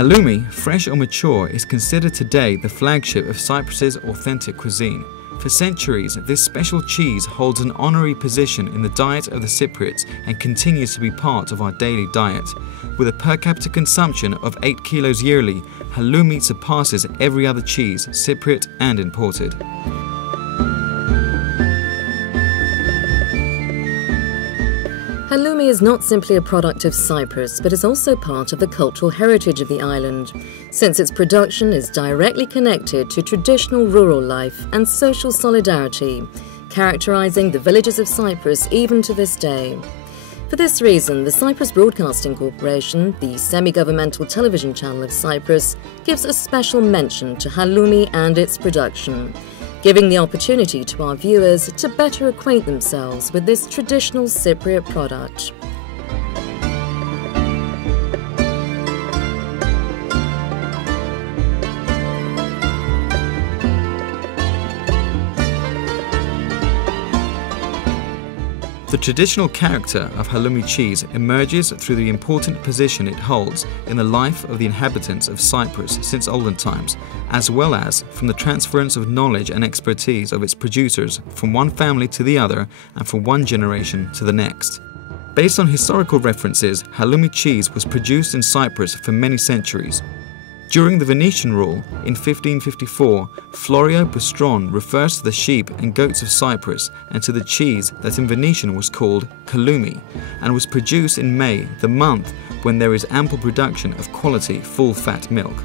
Halloumi, fresh or mature, is considered today the flagship of Cyprus's authentic cuisine. For centuries, this special cheese holds an honorary position in the diet of the Cypriots and continues to be part of our daily diet. With a per capita consumption of 8 kilos yearly, Halloumi surpasses every other cheese, Cypriot and imported. Halloumi is not simply a product of Cyprus, but is also part of the cultural heritage of the island, since its production is directly connected to traditional rural life and social solidarity, characterizing the villages of Cyprus even to this day. For this reason, the Cyprus Broadcasting Corporation, the semi-governmental television channel of Cyprus, gives a special mention to Halloumi and its production, giving the opportunity to our viewers to better acquaint themselves with this traditional Cypriot product. The traditional character of Halloumi cheese emerges through the important position it holds in the life of the inhabitants of Cyprus since olden times, as well as from the transference of knowledge and expertise of its producers from one family to the other and from one generation to the next. Based on historical references, Halloumi cheese was produced in Cyprus for many centuries. During the Venetian rule, in 1554, Florio Bustron refers to the sheep and goats of Cyprus and to the cheese that in Venetian was called Halloumi and was produced in May, the month when there is ample production of quality full-fat milk.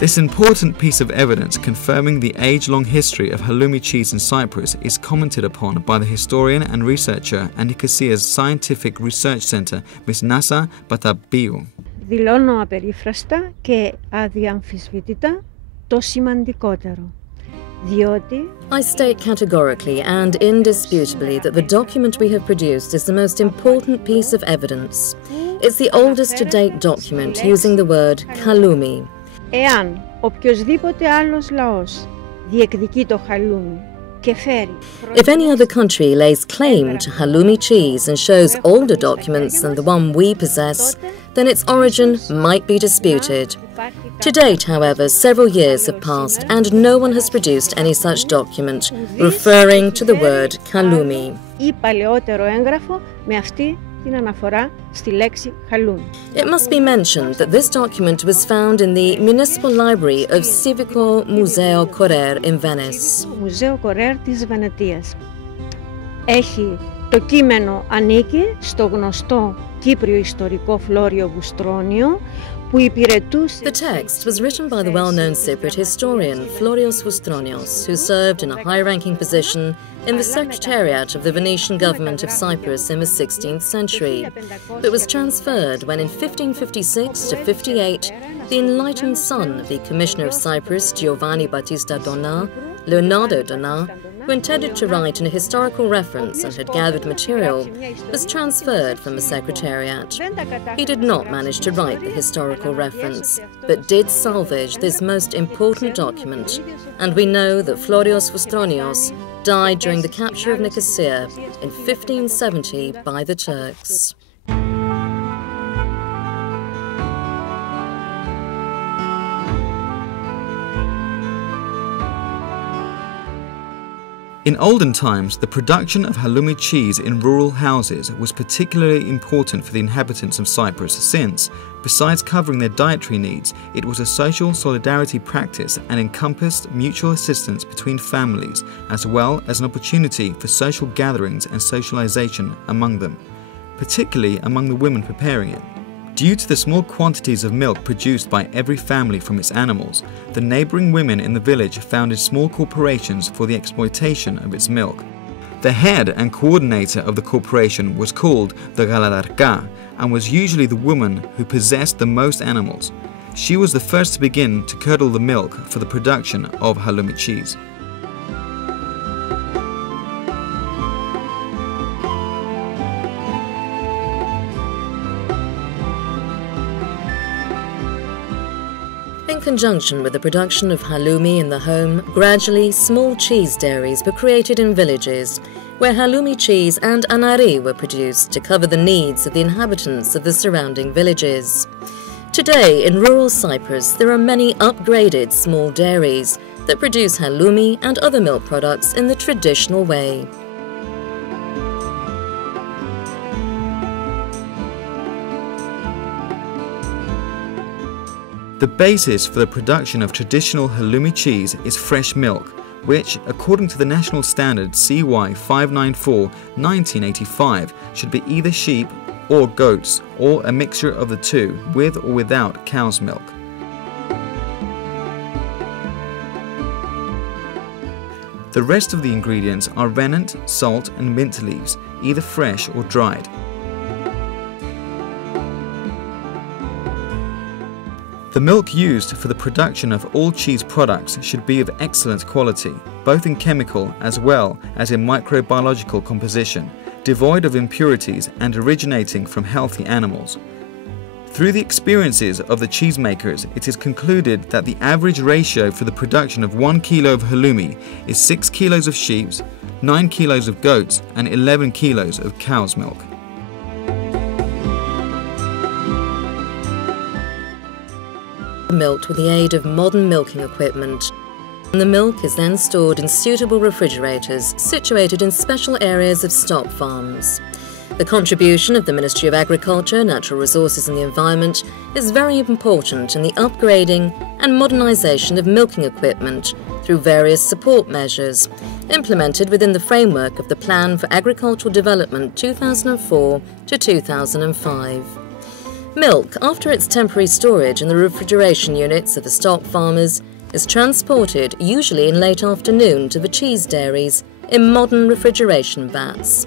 This important piece of evidence confirming the age-long history of Halloumi cheese in Cyprus is commented upon by the historian and researcher and Nikosia's Scientific Research Center, Ms. Nasa Batabiou. Δηλώνω απερίφραστα και αδιαμφισβήτητα το σημαντικότερο. I state categorically and indisputably that the document we have produced is the most important piece of evidence. It's the oldest to-date document using the word Halloumi. Εάν οποιοσδήποτε άλλος λαός διεκδικεί το χαλούμι και φέρει... If any other country lays claim to Halloumi cheese and shows older documents than the one we possess, then its origin might be disputed. To date, however, several years have passed and no one has produced any such document referring to the word Halloumi. Ή παλαιότερο έγγραφο με αυτή την αναφορά στη λέξη χαλούμι. It must be mentioned that this document was found in the Municipal Library of Civico Museo Correr in Venice. Μουζέο Κορέρ της Βενετίας. Το κείμενο ανήκει στο γνωστό Κύπριο ιστορικό Φλόριο Βουστρόνιο, που υπηρετούσε... The text was written by the well-known Cypriot historian Florios Vustronios, who served in a high-ranking position in the Secretariat of the Venetian government of Cyprus in the 16th century, but was transferred when in 1556 to 58, the enlightened son of the Commissioner of Cyprus, Giovanni Battista Donat, Leonardo Donat, who intended to write an historical reference and had gathered material, was transferred from the Secretariat. He did not manage to write the historical reference, but did salvage this most important document, and we know that Florios Vustronios died during the capture of Nicosia in 1570 by the Turks. In olden times, the production of Halloumi cheese in rural houses was particularly important for the inhabitants of Cyprus since, besides covering their dietary needs, it was a social solidarity practice and encompassed mutual assistance between families, as well as an opportunity for social gatherings and socialization among them, particularly among the women preparing it. Due to the small quantities of milk produced by every family from its animals, the neighboring women in the village founded small corporations for the exploitation of its milk. The head and coordinator of the corporation was called the Galadarka and was usually the woman who possessed the most animals. She was the first to begin to curdle the milk for the production of Halloumi cheese. In conjunction with the production of Halloumi in the home, gradually small cheese dairies were created in villages, where halloumi cheese and anari were produced to cover the needs of the inhabitants of the surrounding villages. Today, in rural Cyprus, there are many upgraded small dairies that produce halloumi and other milk products in the traditional way. The basis for the production of traditional halloumi cheese is fresh milk, which, according to the national standard CY 594/1985, should be either sheep or goats, or a mixture of the two, with or without cow's milk. The rest of the ingredients are rennet, salt and mint leaves, either fresh or dried. The milk used for the production of all cheese products should be of excellent quality, both in chemical as well as in microbiological composition, devoid of impurities and originating from healthy animals. Through the experiences of the cheesemakers, it is concluded that the average ratio for the production of 1 kilo of halloumi is 6 kilos of sheep's, 9 kilos of goats and 11 kilos of cow's milk. Milked with the aid of modern milking equipment. And the milk is then stored in suitable refrigerators situated in special areas of stock farms. The contribution of the Ministry of Agriculture, Natural Resources and the Environment is very important in the upgrading and modernisation of milking equipment through various support measures implemented within the framework of the Plan for Agricultural Development 2004 to 2005. Milk, after its temporary storage in the refrigeration units of the stock farmers, is transported usually in late afternoon to the cheese dairies in modern refrigeration vats.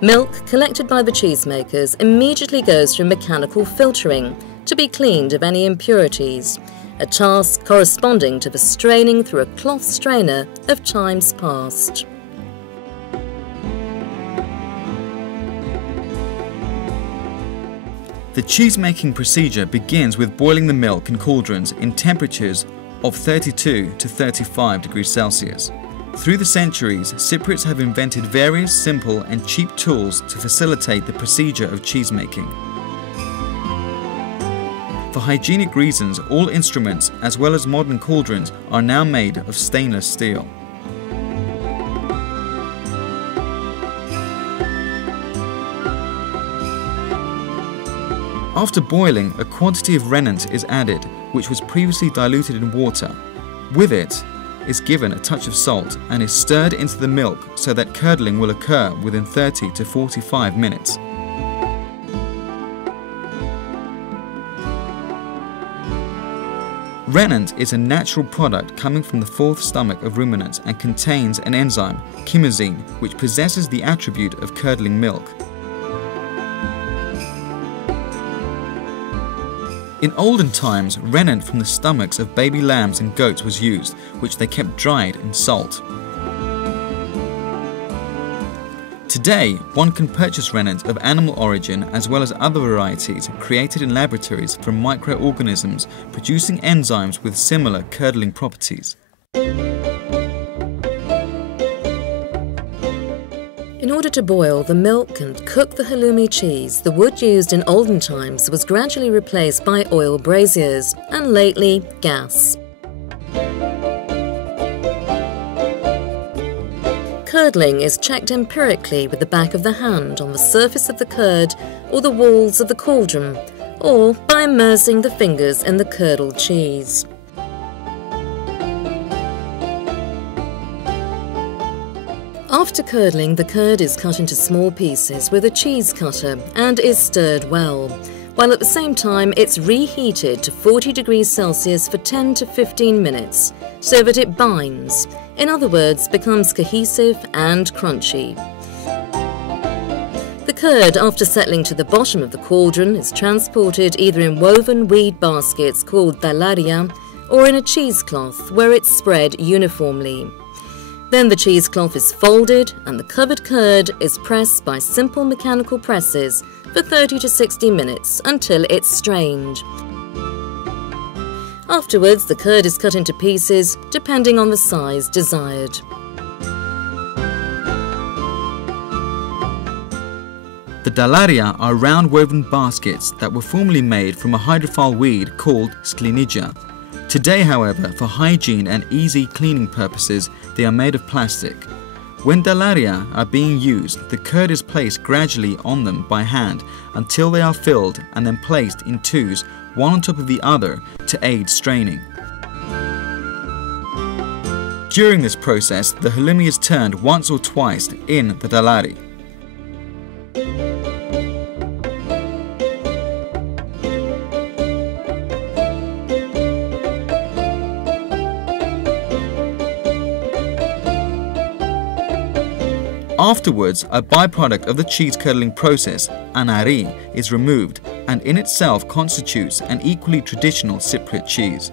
Milk collected by the cheesemakers immediately goes through mechanical filtering to be cleaned of any impurities, a task corresponding to the straining through a cloth strainer of times past. The cheese-making procedure begins with boiling the milk in cauldrons in temperatures of 32 to 35 degrees Celsius. Through the centuries, Cypriots have invented various simple and cheap tools to facilitate the procedure of cheese-making. For hygienic reasons, all instruments, as well as modern cauldrons, are now made of stainless steel. After boiling, a quantity of rennet is added, which was previously diluted in water. With it is given a touch of salt and is stirred into the milk so that curdling will occur within 30 to 45 minutes. Rennet is a natural product coming from the fourth stomach of ruminants and contains an enzyme, chymosin, which possesses the attribute of curdling milk. In olden times, rennet from the stomachs of baby lambs and goats was used, which they kept dried in salt. Today, one can purchase rennet of animal origin as well as other varieties created in laboratories from microorganisms producing enzymes with similar curdling properties. In order to boil the milk and cook the halloumi cheese, the wood used in olden times was gradually replaced by oil braziers and lately gas. Curdling is checked empirically with the back of the hand on the surface of the curd or the walls of the cauldron, or by immersing the fingers in the curdled cheese. After curdling, the curd is cut into small pieces with a cheese cutter and is stirred well, while at the same time it's reheated to 40 degrees Celsius for 10 to 15 minutes so that it binds, in other words, becomes cohesive and crunchy. The curd, after settling to the bottom of the cauldron, is transported either in woven weed baskets called dalaria or in a cheesecloth where it's spread uniformly. Then the cheesecloth is folded and the covered curd is pressed by simple mechanical presses for 30 to 60 minutes until it's strained. Afterwards, the curd is cut into pieces, depending on the size desired. The dalaria are round woven baskets that were formerly made from a hydrophile weed called sklinidja. Today, however, for hygiene and easy cleaning purposes, they are made of plastic. When dalaria are being used, the curd is placed gradually on them by hand until they are filled and then placed in twos, one on top of the other, to aid straining. During this process, the halloumi is turned once or twice in the dalari. Afterwards, a byproduct of the cheese curdling process, anari, is removed and in itself constitutes an equally traditional Cypriot cheese.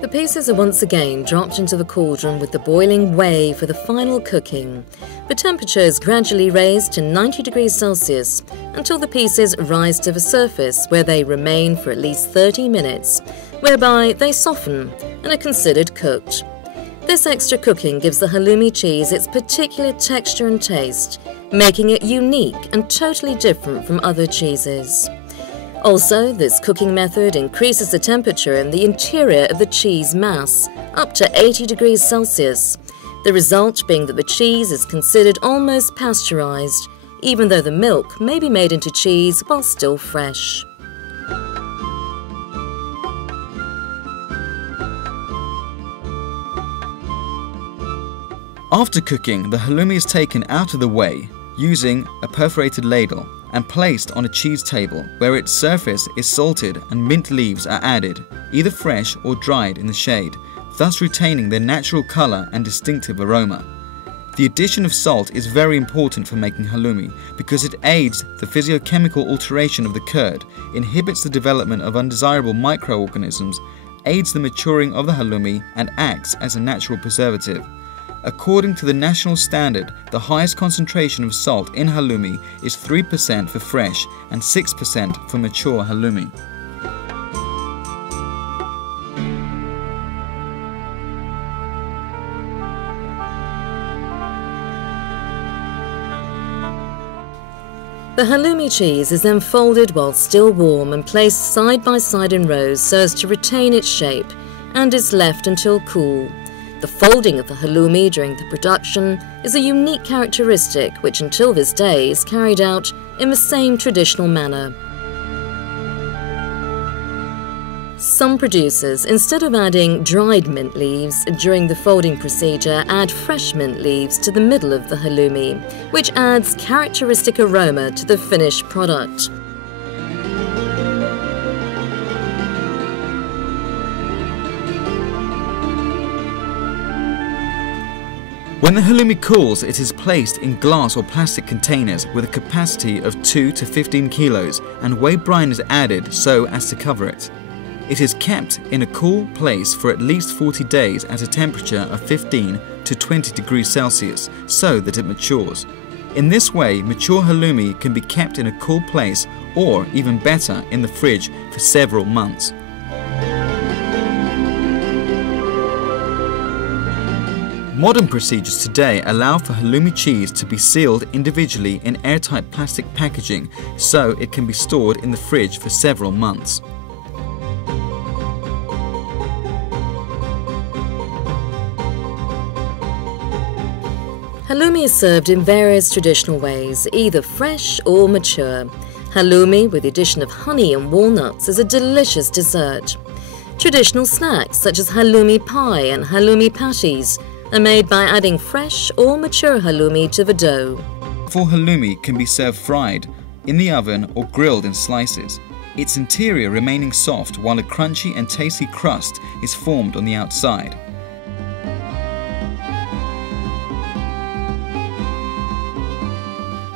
The pieces are once again dropped into the cauldron with the boiling whey for the final cooking. The temperature is gradually raised to 90 degrees Celsius until the pieces rise to the surface, where they remain for at least 30 minutes, whereby they soften and are considered cooked. This extra cooking gives the halloumi cheese its particular texture and taste, making it unique and totally different from other cheeses. Also, this cooking method increases the temperature in the interior of the cheese mass up to 80 degrees Celsius, the result being that the cheese is considered almost pasteurized, even though the milk may be made into cheese while still fresh. After cooking, the halloumi is taken out of the whey using a perforated ladle and placed on a cheese table where its surface is salted and mint leaves are added, either fresh or dried in the shade, thus retaining their natural colour and distinctive aroma. The addition of salt is very important for making halloumi because it aids the physiochemical alteration of the curd, inhibits the development of undesirable microorganisms, aids the maturing of the halloumi and acts as a natural preservative. According to the national standard, the highest concentration of salt in halloumi is 3% for fresh and 6% for mature halloumi. The halloumi cheese is then folded while still warm and placed side by side in rows so as to retain its shape, and is left until cool. The folding of the halloumi during the production is a unique characteristic which until this day is carried out in the same traditional manner. Some producers, instead of adding dried mint leaves during the folding procedure, add fresh mint leaves to the middle of the halloumi, which adds characteristic aroma to the finished product. When the halloumi cools, it is placed in glass or plastic containers with a capacity of 2 to 15 kilos, and whey brine is added so as to cover it. It is kept in a cool place for at least 40 days at a temperature of 15 to 20 degrees Celsius so that it matures. In this way, mature halloumi can be kept in a cool place or, even better, in the fridge for several months. Modern procedures today allow for halloumi cheese to be sealed individually in airtight plastic packaging so it can be stored in the fridge for several months. Halloumi is served in various traditional ways, either fresh or mature. Halloumi with the addition of honey and walnuts is a delicious dessert. Traditional snacks such as halloumi pie and halloumi patties are made by adding fresh or mature halloumi to the dough. Full halloumi can be served fried, in the oven or grilled in slices, its interior remaining soft while a crunchy and tasty crust is formed on the outside.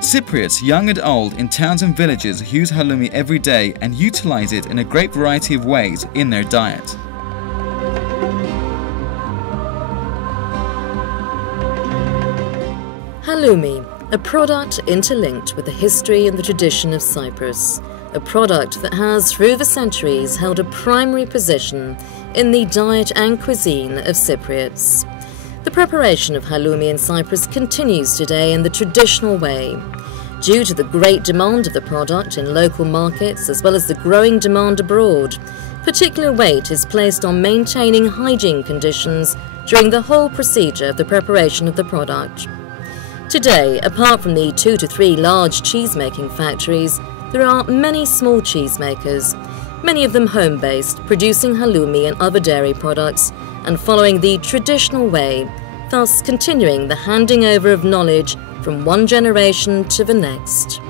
Cypriots, young and old, in towns and villages use halloumi every day and utilize it in a great variety of ways in their diet. Halloumi, a product interlinked with the history and the tradition of Cyprus. a product that has, through the centuries, held a primary position in the diet and cuisine of Cypriots. The preparation of halloumi in Cyprus continues today in the traditional way. Due to the great demand of the product in local markets as well as the growing demand abroad, particular weight is placed on maintaining hygiene conditions during the whole procedure of the preparation of the product. Today, apart from the 2 to 3 large cheese-making factories, there are many small cheesemakers, many of them home-based, producing halloumi and other dairy products and following the traditional way, thus continuing the handing over of knowledge from one generation to the next.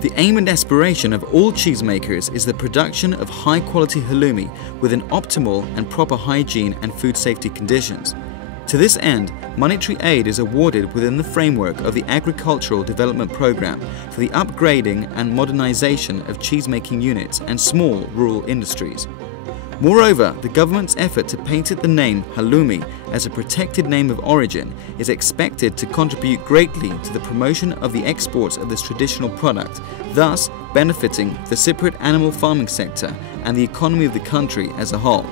The aim and aspiration of all cheesemakers is the production of high-quality halloumi with an optimal and proper hygiene and food safety conditions. To this end, monetary aid is awarded within the framework of the Agricultural Development Programme for the upgrading and modernization of cheesemaking units and small rural industries. Moreover, the government's effort to paint the name halloumi as a protected name of origin is expected to contribute greatly to the promotion of the exports of this traditional product, thus benefiting the Cypriot animal farming sector and the economy of the country as a whole.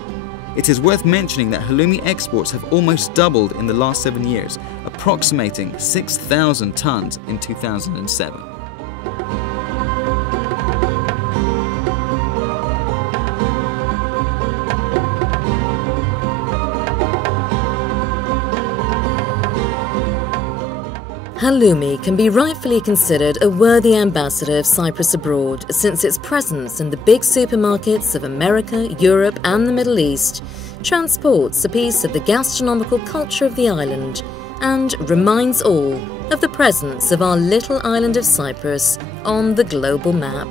It is worth mentioning that Halloumi exports have almost doubled in the last 7 years, approximating 6,000 tons in 2007. Halloumi can be rightfully considered a worthy ambassador of Cyprus abroad, since its presence in the big supermarkets of America, Europe and the Middle East transports a piece of the gastronomical culture of the island and reminds all of the presence of our little island of Cyprus on the global map.